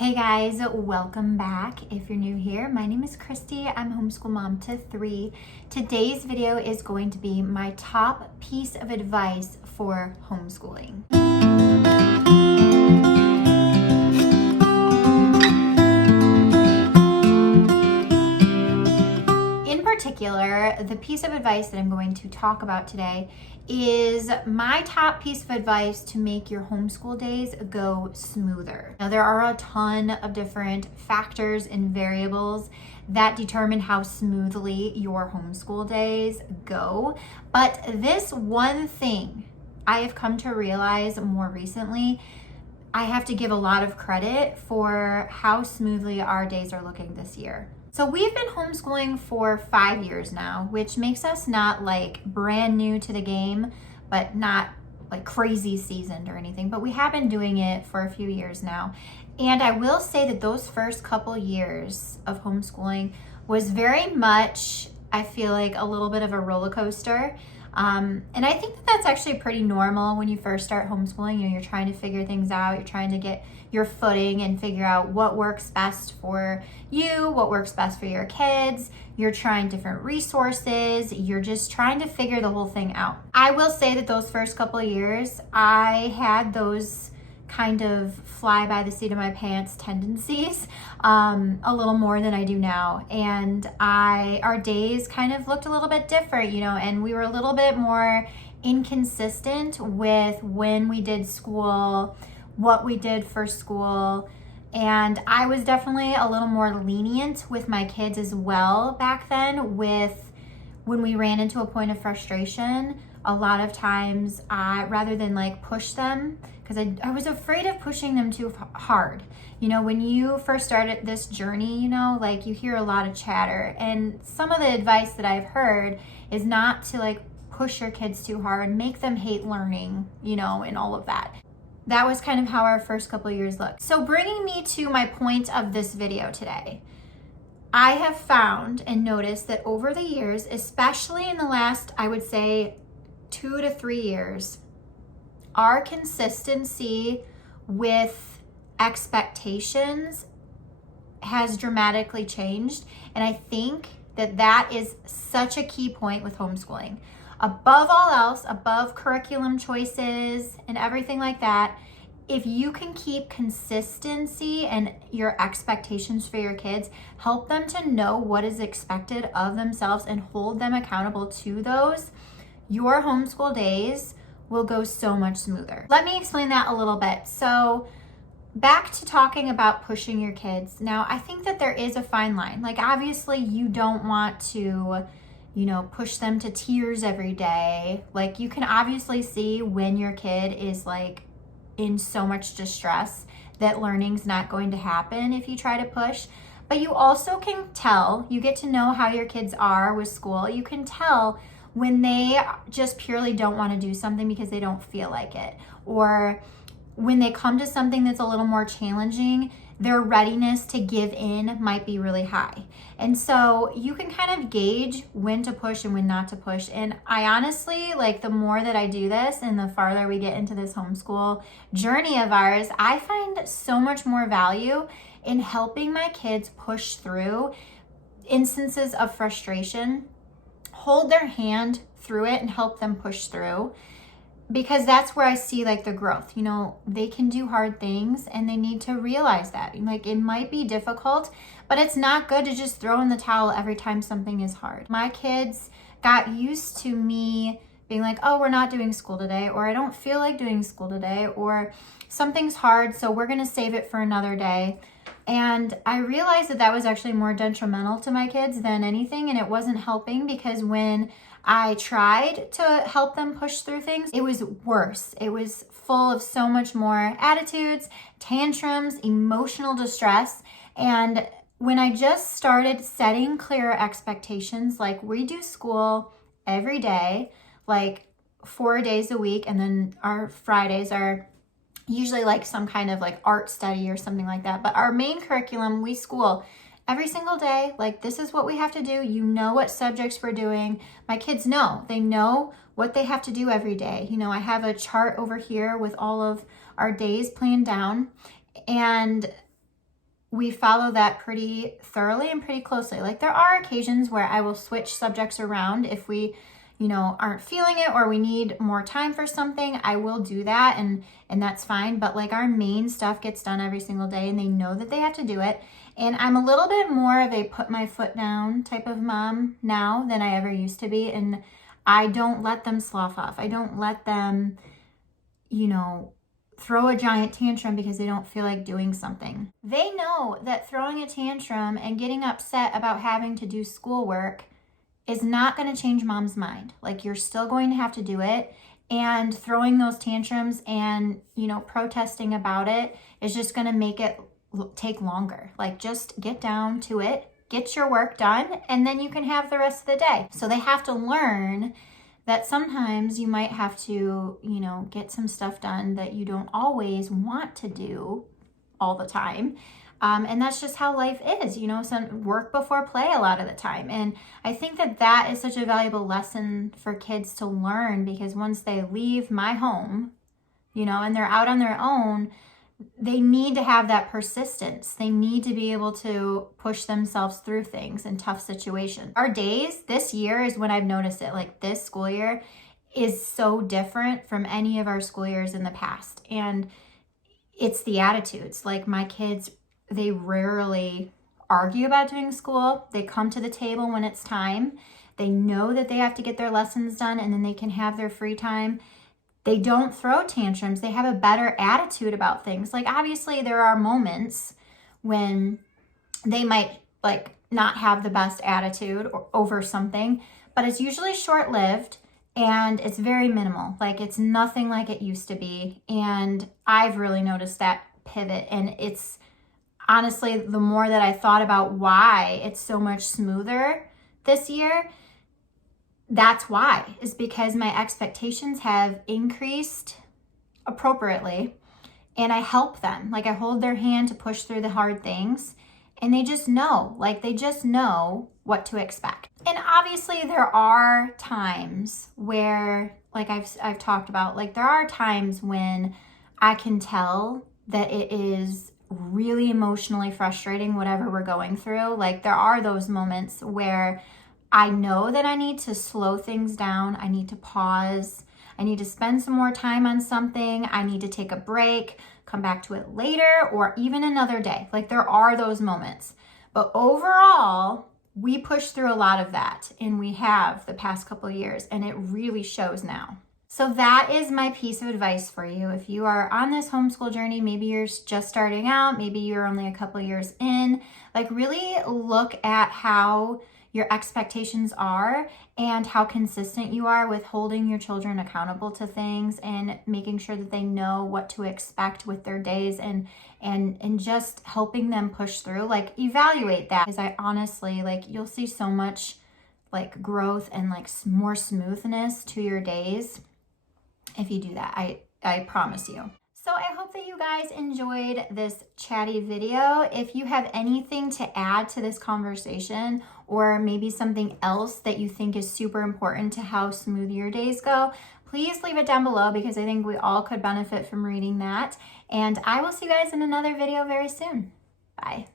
Hey guys, welcome back. If you're new here, my name is Christy. I'm homeschool mom to 3. Today's video is going to be my top piece of advice for homeschooling. In particular, the piece of advice that I'm going to talk about today is my top piece of advice to make your homeschool days go smoother. Now, there are a ton of different factors and variables that determine how smoothly your homeschool days go, but this one thing I have come to realize more recently, I have to give a lot of credit for how smoothly our days are looking this year. So we've been homeschooling for 5 years now, which makes us not like brand new to the game, but not like crazy seasoned or anything, but we have been doing it for a few years now. And I will say that those first couple years of homeschooling was very much, I feel like, a little bit of a roller coaster. And I think that that's actually pretty normal when you first start homeschooling. You know, you're trying to figure things out, you're trying to get your footing and figure out what works best for you, what works best for your kids. You're trying different resources. You're just trying to figure the whole thing out. I will say that those first couple of years, I had those kind of fly by the seat of my pants tendencies a little more than I do now. And our days kind of looked a little bit different, you know, and we were a little bit more inconsistent with when we did school, what we did for school. And I was definitely a little more lenient with my kids as well back then. When we ran into a point of frustration, a lot of times rather than like push them, because I was afraid of pushing them too hard. You know, when you first started this journey, you know, like you hear a lot of chatter, and some of the advice that I've heard is not to like push your kids too hard, make them hate learning, you know, and all of that. That was kind of how our first couple of years looked. So bringing me to my point of this video today, I have found and noticed that over the years, especially in the last, I would say 2 to 3 years, our consistency with expectations has dramatically changed. And I think that that is such a key point with homeschooling. Above all else, above curriculum choices and everything like that, if you can keep consistency and your expectations for your kids, help them to know what is expected of themselves and hold them accountable to those, your homeschool days will go so much smoother. Let me explain that a little bit. So back to talking about pushing your kids. Now, I think that there is a fine line. Like, obviously you don't want to, you know, push them to tears every day. Like, you can obviously see when your kid is like in so much distress that learning's not going to happen if you try to push. But you also can tell, you get to know how your kids are with school. You can tell when they just purely don't want to do something because they don't feel like it, or when they come to something that's a little more challenging, their readiness to give in might be really high. And so you can kind of gauge when to push and when not to push. And I honestly, like, the more that I do this and the farther we get into this homeschool journey of ours, I find so much more value in helping my kids push through instances of frustration, hold their hand through it and help them push through, because that's where I see like the growth. You know, they can do hard things and they need to realize that. Like, it might be difficult, but it's not good to just throw in the towel every time something is hard. My kids got used to me being like, oh, we're not doing school today, or I don't feel like doing school today, or something's hard, so we're gonna save it for another day. And I realized that that was actually more detrimental to my kids than anything, and it wasn't helping, because when I tried to help them push through things, it was worse. It was full of so much more attitudes, tantrums, emotional distress. And when I just started setting clearer expectations, like we do school every day, like 4 days a week, and then our Fridays are usually like some kind of like art study or something like that. But our main curriculum, we school every single day. Like, this is what we have to do. You know what subjects we're doing. My kids know. They know what they have to do every day. You know, I have a chart over here with all of our days planned down. And we follow that pretty thoroughly and pretty closely. Like there are occasions where I will switch subjects around if we, aren't feeling it or we need more time for something. I will do that and that's fine. But like our main stuff gets done every single day and they know that they have to do it. And I'm a little bit more of a put my foot down type of mom now than I ever used to be. And I don't let them slough off. I don't let them, throw a giant tantrum because they don't feel like doing something. They know that throwing a tantrum and getting upset about having to do schoolwork is not going to change mom's mind. Like you're still going to have to do it. And throwing those tantrums and, protesting about it is just going to make it take longer. Like just get down to it, get your work done, and then you can have the rest of the day. So they have to learn that sometimes you might have to, get some stuff done that you don't always want to do all the time. And that's just how life is, some work before play a lot of the time. And I think that is such a valuable lesson for kids to learn, because once they leave my home, and they're out on their own, they need to have that persistence. They need to be able to push themselves through things in tough situations. Our days this year is when I've noticed it. Like this school year is so different from any of our school years in the past. And it's the attitudes. Like my kids, they rarely argue about doing school. They come to the table when it's time. They know that they have to get their lessons done and then they can have their free time. They don't throw tantrums. They have a better attitude about things. Like obviously there are moments when they might like not have the best attitude over something, but it's usually short-lived and it's very minimal. Like it's nothing like it used to be. And I've really noticed that pivot. And it's honestly, the more that I thought about why it's so much smoother this year, that's why, is because my expectations have increased appropriately and I help them. Like I hold their hand to push through the hard things and they just know what to expect. And obviously there are times where, like I've talked about, like there are times when I can tell that it is really emotionally frustrating, whatever we're going through. Like there are those moments where I know that I need to slow things down. I need to pause. I need to spend some more time on something. I need to take a break, come back to it later, or even another day. Like there are those moments. But overall, we push through a lot of that, and we have the past couple of years, and it really shows now. So that is my piece of advice for you. If you are on this homeschool journey, maybe you're just starting out, maybe you're only a couple of years in, like really look at how your expectations are and how consistent you are with holding your children accountable to things and making sure that they know what to expect with their days and just helping them push through. Like evaluate that, because I honestly, like you'll see so much like growth and like more smoothness to your days if you do that. I promise you. So I hope that you guys enjoyed this chatty video. If you have anything to add to this conversation, or maybe something else that you think is super important to how smooth your days go, please leave it down below, because I think we all could benefit from reading that. And I will see you guys in another video very soon. Bye.